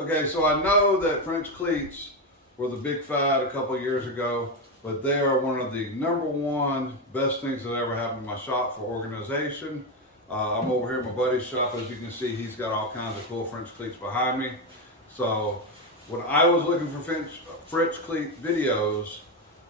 Okay, so I know that French cleats were the big fad a couple of years ago, but they are one of the #1 best things that ever happened in my shop for organization. I'm over here at my buddy's shop. As you can see, he's got all kinds of cool French cleats behind me. So when I was looking for French cleat videos,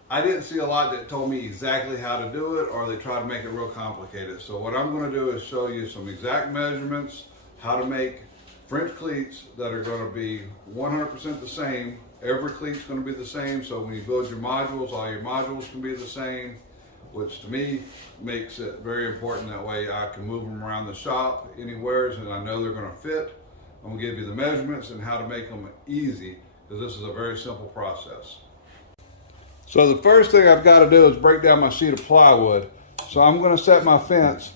I didn't see a lot that told me exactly how to do it, or they tried to make it real complicated. So what I'm going to do is show you some exact measurements, how to make French cleats that are going to be 100% the same. Every cleat's going to be the same, so when you build your modules, all your modules can be the same, which to me makes it very important. That way I can move them around the shop anywhere and I know they're going to fit. I'm going to give you the measurements and how to make them easy, because this is a very simple process. So the first thing I've got to do is break down my sheet of plywood. So I'm going to set my fence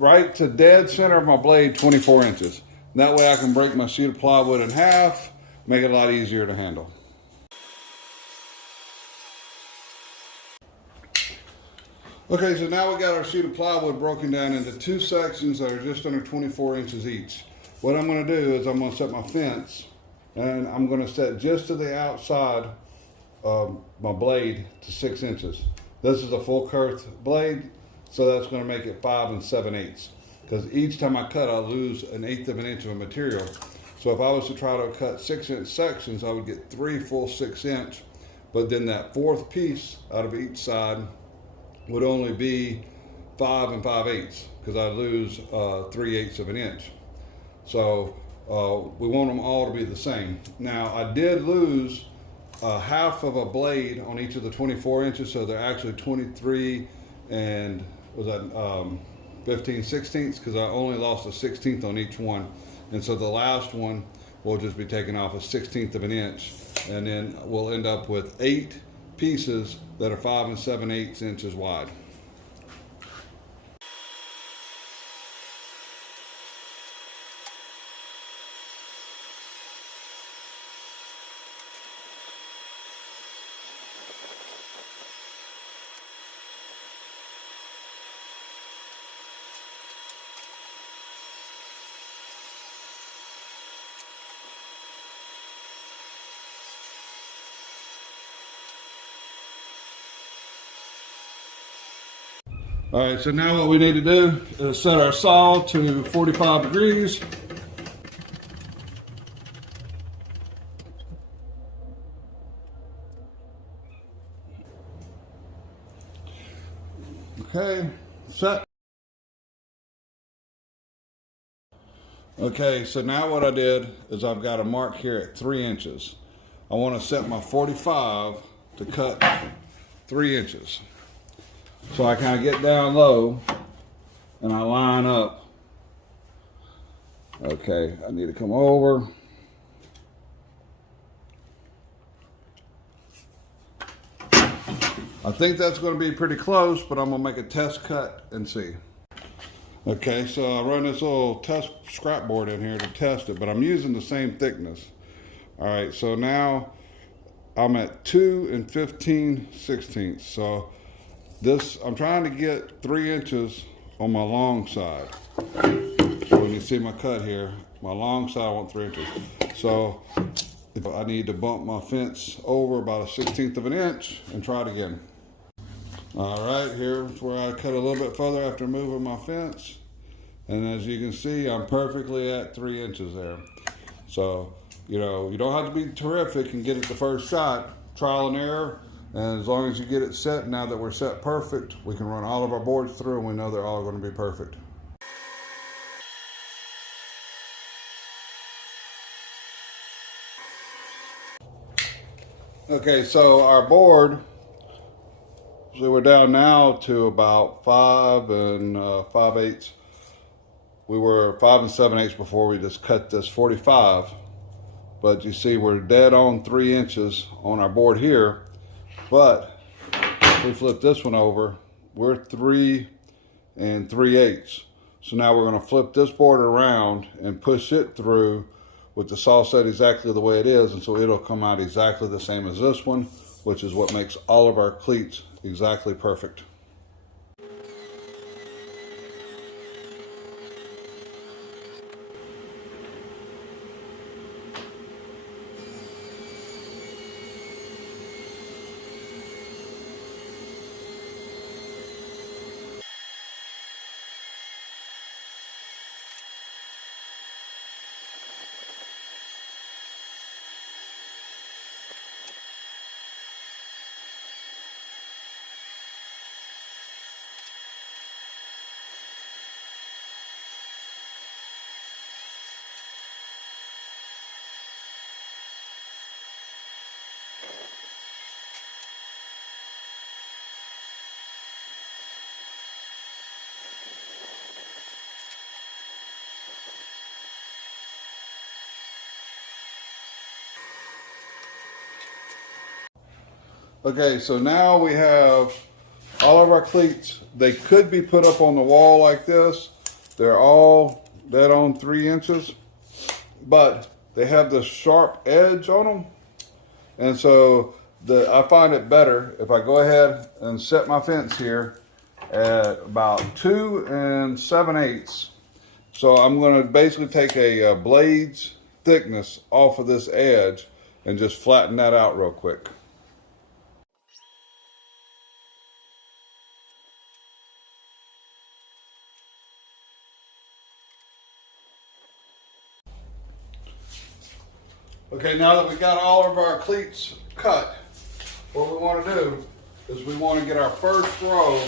right to dead center of my blade, 24 inches. That way I can break my sheet of plywood in half, make it a lot easier to handle. Okay, so now we got our sheet of plywood broken down into 2 sections that are just under 24 inches each. What I'm going to do is I'm going to set my fence, and I'm going to set just to the outside of my blade to 6 inches. This is a full girth blade, so that's going to make it 5 7/8. Because each time I cut, I lose 1/8 of an inch of material. So if I was to try to cut 6-inch sections, I would get 3 full 6-inch, but then that 4th piece out of each side would only be 5 5/8, because I lose 3/8 of an inch. So we want them all to be the same. Now I did lose half of a blade on each of the 24 inches, so they're actually 23 and was that 15/16, because I only lost a 16th on each one. And so the last one will just be taking off a 1/16 of an inch, and then we'll end up with 8 pieces that are 5 7/8 inches wide. All right, so now what we need to do is set our saw to 45 degrees. Okay, set. Okay, so now what I did is I've got a mark here at 3 inches. I want to set my 45 to cut 3 inches. So I kind of get down low and I line up. Okay, I need to come over. I think that's going to be pretty close, but I'm going to make a test cut and see. Okay, so I run this little test scrap board in here to test it, but I'm using the same thickness. All right, so now I'm at 2 15/16. So this, I'm trying to get 3 inches on my long side. So when you see my cut here, my long side I want 3 inches. So if I need to bump my fence over about a 1/16 of an inch and try it again. All right, here's where I cut a little bit further after moving my fence. And as you can see, I'm perfectly at 3 inches there. So, you know, you don't have to be terrific and get it the first shot, trial and error. And as long as you get it set, now that we're set perfect, we can run all of our boards through and we know they're all going to be perfect. Okay, so our board, so we're down now to about 5 5/8. We were 5 7/8 before we just cut this 45. But you see we're dead on 3 inches on our board here. But if we flip this one over, we're 3 3/8. So now we're going to flip this board around and push it through with the saw set exactly the way it is, and so it'll come out exactly the same as this one, which is what makes all of our cleats exactly perfect. Okay, so now we have all of our cleats. They could be put up on the wall like this. They're all dead on 3 inches, but they have this sharp edge on them. And so I find it better if I go ahead and set my fence here at about 2 7/8. So I'm going to basically take a blade's thickness off of this edge and just flatten that out real quick. Okay, now that we got all of our cleats cut, what we want to do is we want to get our first row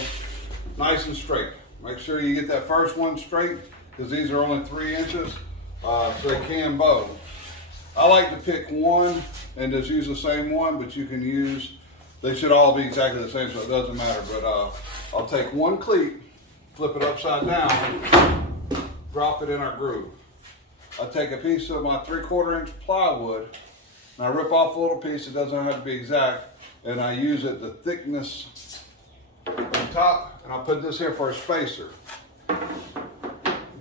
nice and straight. Make sure you get that first one straight because these are only 3 inches, so they can bow. I like to pick one and just use the same one, but you can use, they should all be exactly the same, so it doesn't matter. But I'll take one cleat, flip it upside down, drop it in our groove. I take a piece of my 3/4 inch plywood and I rip off a little piece. It doesn't have to be exact, and I use it the thickness on top, and I'll put this here for a spacer.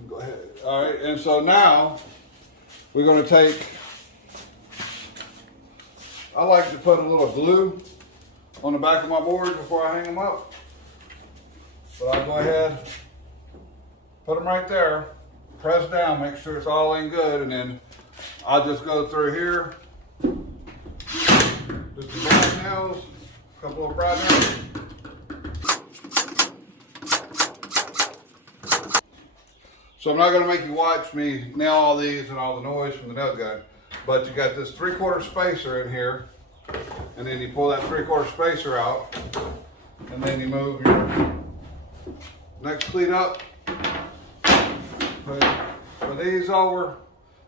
Go ahead. All right, and so now we're going to take, I like to put a little glue on the back of my board before I hang them up. So I'll go ahead, put them right there. Press down, make sure it's all in good, and then I'll just go through here. Just the brown nails, a couple of brown nails. So I'm not going to make you watch me nail all these and all the noise from the nail gun, but you got this 3/4 spacer in here, and then you pull that 3/4 spacer out, and then you move your next cleat up. Put these over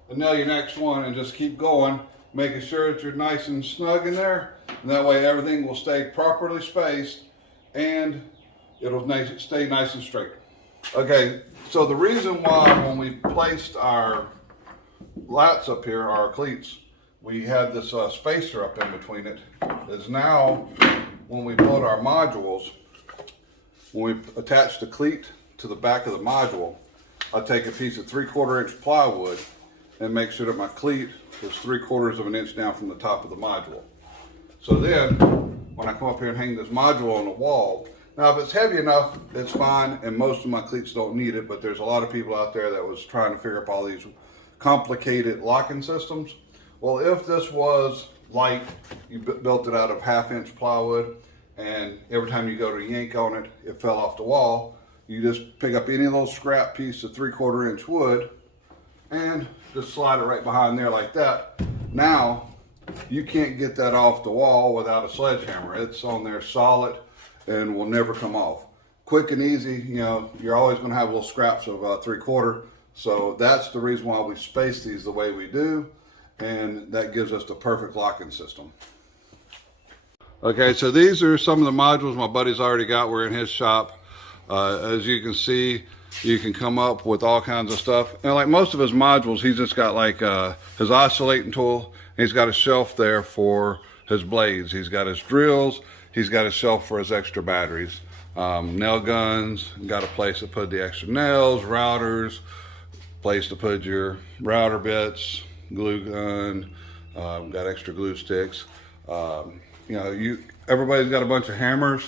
and nail your next one, and just keep going, making sure that you're nice and snug in there, and that way everything will stay properly spaced and it'll stay nice and straight. Okay, so the reason why when we placed our lats up here, our cleats, we had this spacer up in between it, is now when we put our modules, when we attach the cleat to the back of the module, I take a piece of 3/4 inch plywood and make sure that my cleat is 3/4 of an inch down from the top of the module. So then, when I come up here and hang this module on the wall, now if it's heavy enough, it's fine, and most of my cleats don't need it, but there's a lot of people out there that was trying to figure out all these complicated locking systems. Well, if this was light, you built it out of 1/2 inch plywood, and every time you go to yank on it, it fell off the wall, you just pick up any little scrap piece of 3/4 inch wood and just slide it right behind there like that. Now, you can't get that off the wall without a sledgehammer. It's on there solid and will never come off. Quick and easy, you know, you're always gonna have little scraps of 3/4. So that's the reason why we space these the way we do. And that gives us the perfect locking system. Okay, so these are some of the modules my buddy's already got. We're in his shop. As you can see, you can come up with all kinds of stuff. And like most of his modules, he's just got like his oscillating tool. He's got a shelf there for his blades. He's got his drills. He's got a shelf for his extra batteries. Nail guns, got a place to put the extra nails, routers, place to put your router bits, glue gun, got extra glue sticks. You know, everybody's got a bunch of hammers.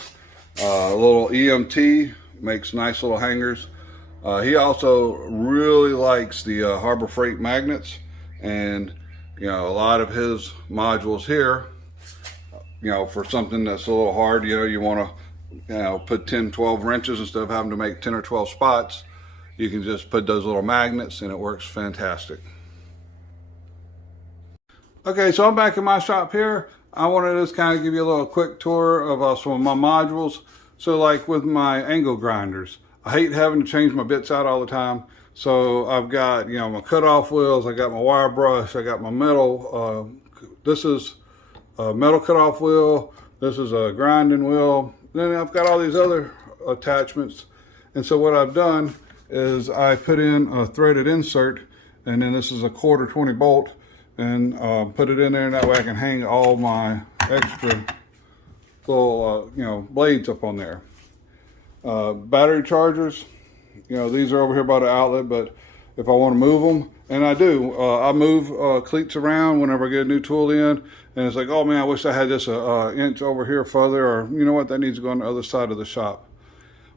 A little EMT makes nice little hangers. He also really likes the Harbor Freight magnets, and you know, a lot of his modules here, you know, for something that's a little hard, you know, you want to, you know, put 10, 12 wrenches instead of having to make 10 or 12 spots. You can just put those little magnets and it works fantastic. Okay, so I'm back in my shop here. I wanted to just kind of give you a little quick tour of some of my modules. So like with my angle grinders, I hate having to change my bits out all the time. So I've got, you know, my cutoff wheels, I got my wire brush, I got my metal, this is a metal cutoff wheel, this is a grinding wheel, then I've got all these other attachments. And so what I've done is I put in a threaded insert, and then this is a 1/4 20 bolt, and put it in there, and that way I can hang all my extra little blades up on there. Battery chargers, these are over here by the outlet, but if I want to move them, and I do, I move cleats around whenever I get a new tool in, and it's like, oh man, I wish I had this an inch over here further, or you know what, that needs to go on the other side of the shop.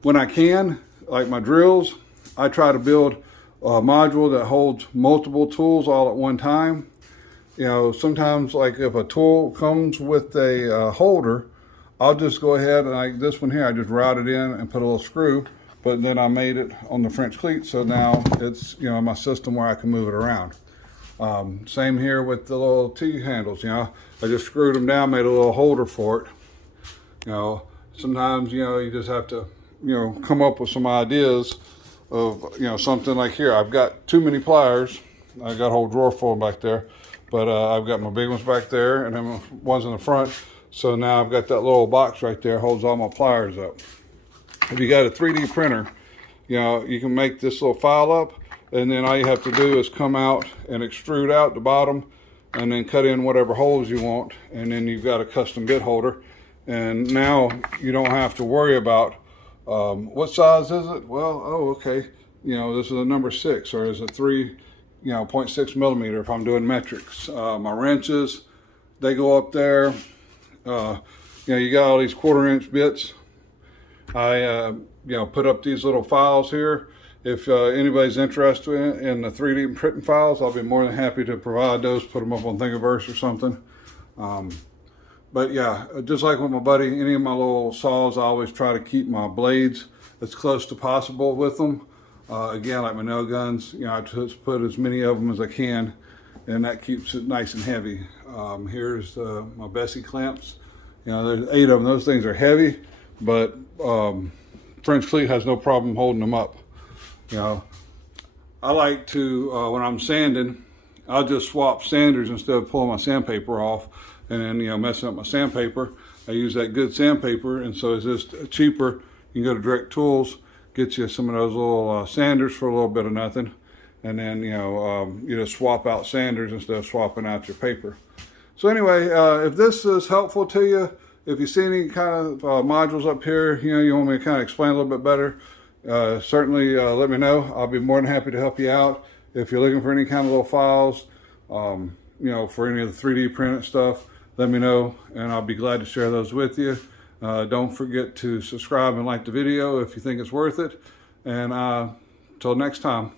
When I can, like my drills, I try to build a module that holds multiple tools all at one time. Sometimes like if a tool comes with a holder, I'll just go ahead and like this one here, I just route it in and put a little screw, but then I made it on the French cleat, so now it's my system where I can move it around. Same here with the little T-handles, I just screwed them down, made a little holder for it. Sometimes, you just have to, come up with some ideas of, something like here. I've got too many pliers. I got a whole drawer full back there, but I've got my big ones back there and then ones in the front. So now I've got that little box right there, holds all my pliers up. If you got a 3D printer, you can make this little file up, and then all you have to do is come out and extrude out the bottom and then cut in whatever holes you want, and then you've got a custom bit holder. And now you don't have to worry about what size is it? Well, oh, okay, this is a number 6, or is it 0.6 millimeter if I'm doing metrics. My wrenches, they go up there. You got all these 1/4 inch bits. I put up these little files here. If anybody's interested in the 3D printing files, I'll be more than happy to provide those, put them up on Thingiverse or something. But yeah, just like with my buddy, any of my little saws, I always try to keep my blades as close to possible with them. Again, like my nail guns, I just put as many of them as I can, and that keeps it nice and heavy. Here's my Bessie clamps. There's 8 of them. Those things are heavy, but French cleat has no problem holding them up. I like to, when I'm sanding, I'll just swap sanders instead of pulling my sandpaper off and then, messing up my sandpaper. I use that good sandpaper, and so it's just cheaper. You can go to Direct Tools, get you some of those little sanders for a little bit of nothing, and then, you just swap out sanders instead of swapping out your paper. So anyway, if this is helpful to you, if you see any kind of modules up here, you want me to kind of explain a little bit better, certainly let me know. I'll be more than happy to help you out. If you're looking for any kind of little files, for any of the 3D printed stuff, let me know, and I'll be glad to share those with you. Don't forget to subscribe and like the video if you think it's worth it. And till next time.